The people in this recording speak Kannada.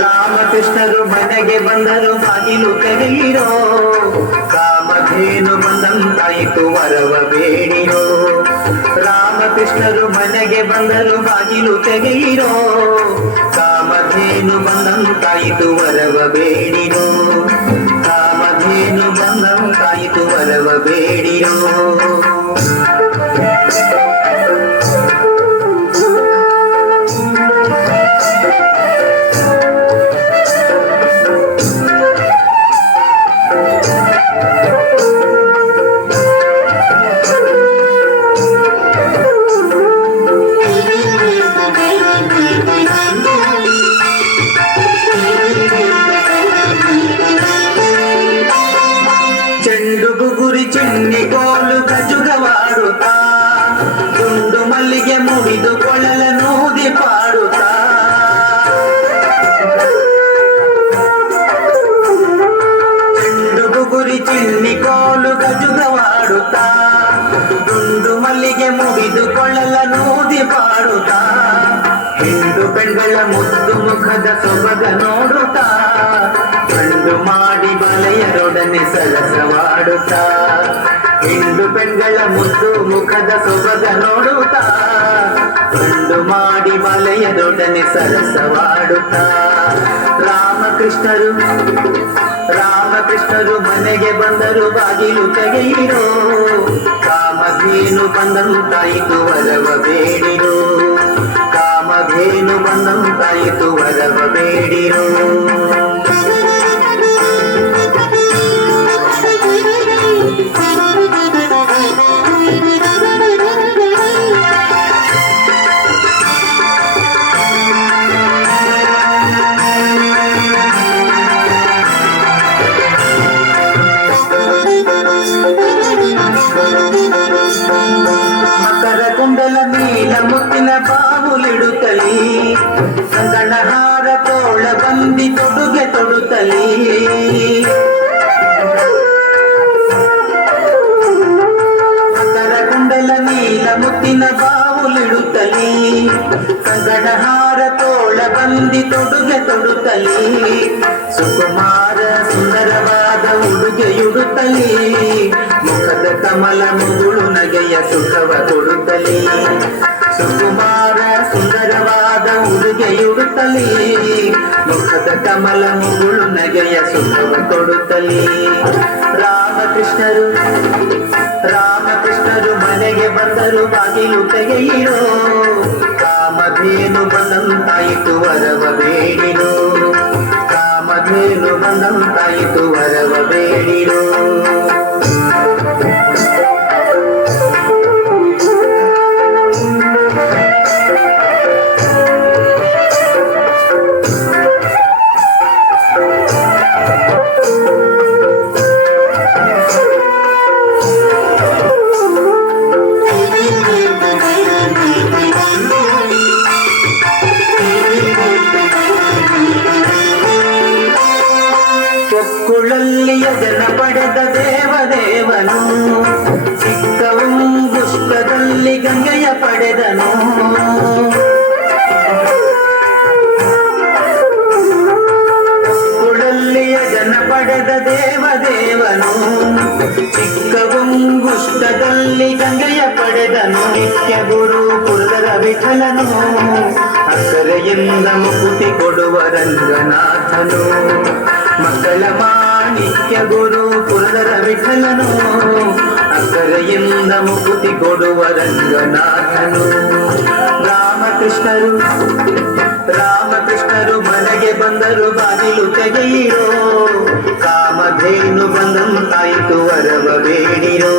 ರಾಮಕೃಷ್ಣರು ಮನೆಗೆ ಬಂದರು ಬಾಗಿಲು ಕರೆಯಿರೋ ಕಾಮಧೇನು ಬಂದಂತಾಯಿತು, ವರವ ಬೇಡಿರೋ. ರಾಮಕೃಷ್ಣರು ಮನೆಗೆ ಬಂದರು ಬಾಗಿಲು ತೆಗೆಯಿರೋ ಕಾಮಧೇನು ಬಂದಂತಾಯಿತು, ವರವ ಬೇಡಿರೋ. ಕಾಮಧೇನು ಬಂದಂತಾಯಿತು, ವರವ ಬೇಡಿರೋ. ಮಲ್ಲಿಗೆ ನೋಡಿ ಪಾಡುತ್ತಾ ಹೆಣ್ಣು ಬೆಂಗಳ ಮುದ್ದು ಮುಖದ ಸೊಬಗ ನೋಡುತ್ತಾ. ಗಂಡು ಮಾಡಿ ಬಲೆಯರೊಡನೆ ಸಲಸವಾಡುತ್ತಾ. ಹೆಣ್ಣು ಬೆಂಗಳ ಮುದ್ದು ಮುಖದ ಸೊಬಗ ನೋಡುತ್ತಾ. ಕಂಡು ಮಾಡಿ ಬಲೆಯರೊಡನೆ ಸಲಸವಾಡುತ್ತಾ. ರಾಮಕೃಷ್ಣರು ರಾಮಕೃಷ್ಣರು ಮನೆಗೆ ಬಂದರು, ಬಾಗಿಲು ತೆಗೆಯಿರೋ. ಕಾಮಧೇನು ಬಂದಂತಾಯಿತು ವರವ ಬೇಡಿರೋ. ಕಾಮಧೇನು ಬಂದಂತಾಯಿತು ವರವ ಬೇಡಿರೋ. ನೀಲ ಬಾವುಲಿಡುತ್ತಲಿ ಕಂಗಣಹಾರ ತೋಳ ಬಂದಿ ತೊಡುಗೆ ತೊಡುತ್ತಲೀ. ಮಕರ ಕುಂಡಲ ನೀಲ ಮುತ್ತಿನ ಬಾವುಲಿಡುತ್ತಲೀ ಕಂಗಣಹಾರ ತೋಳ ಬಂದಿ ತೊಡುಗೆ ತೊಡುತ್ತಲೀ. ಸುಕುಮಾರ ಸುಂದರವಾದ ಉಡುಗೆಯುಡುತ್ತಲಿ, ಮುಖದ ಕಮಲ ಮುಗುಳು ನಗೆಯ ಸುಖವ ತೊಡುತ್ತಲಿ ಸುಕುಮಾರ ಸುಂದರವಾದ ಉಡುಗೆಯುಡುತ್ತಲಿ, ಮುಖದ ಕಮಲ ಮುಗುಳು ನಗೆಯ ಸುಖವ ಕೊಡುತ್ತಲಿ. ರಾಮಕೃಷ್ಣರು ರಾಮಕೃಷ್ಣರು ಮನೆಗೆ ಬಂದರು ಬಾಗಿಲು ತೆಗೆಯಿರೋ ಕಾಮಧೇನು ಬಂದಂತಾಯಿತು ವರವ ಬೇಡಿರೋ. ಬಂದಂತಾಯಿತು ವರವ ಬೇಡಿರೋ. ಕೊಕ್ಕುಳಲ್ಲಿಯ ಜನ ಪಡೆದ ದೇವದೇವನು ಪುಷ್ಪದಲ್ಲಿ ಗಂಗೆಯ ಪಡೆದನು. ಕೊಕ್ಕುಳಲ್ಲಿಯ ಜನ ಪಡೆದ ದೇವದೇವನು, ಚಿಕ್ಕವು ಗುಷ್ಟದಲ್ಲಿ ಗಂಗೆಯ ಪಡೆದನು. ನಿತ್ಯ ಗುರು ಪುರದ ವಿಠಲನು, ಅಕ್ಕರೆಯಿಂದ ಮುಕುತಿ ಕೊಡುವ ರಂಗನಾಥನು. ಮಕ್ಕಳ ಮಾಣಿಕ್ಯ ಗುರು ಪುರದ ವಿಠಲನು ಅಕ್ಕರೆಯಿಂದ ಮುಕುತಿ ಕೊಡುವ ರಂಗನಾಥನು ರಾಮಕೃಷ್ಣರು ರಾಮಕೃಷ್ಣರು ಮನೆಗೆ ಬಂದರು ಬಾಗಿಲು ತೆಗೆಯಿರೋ ಕಾಮಧೇನು ಬಂದಂತಾಯಿತು ವರವ ಬೇಡಿರೋ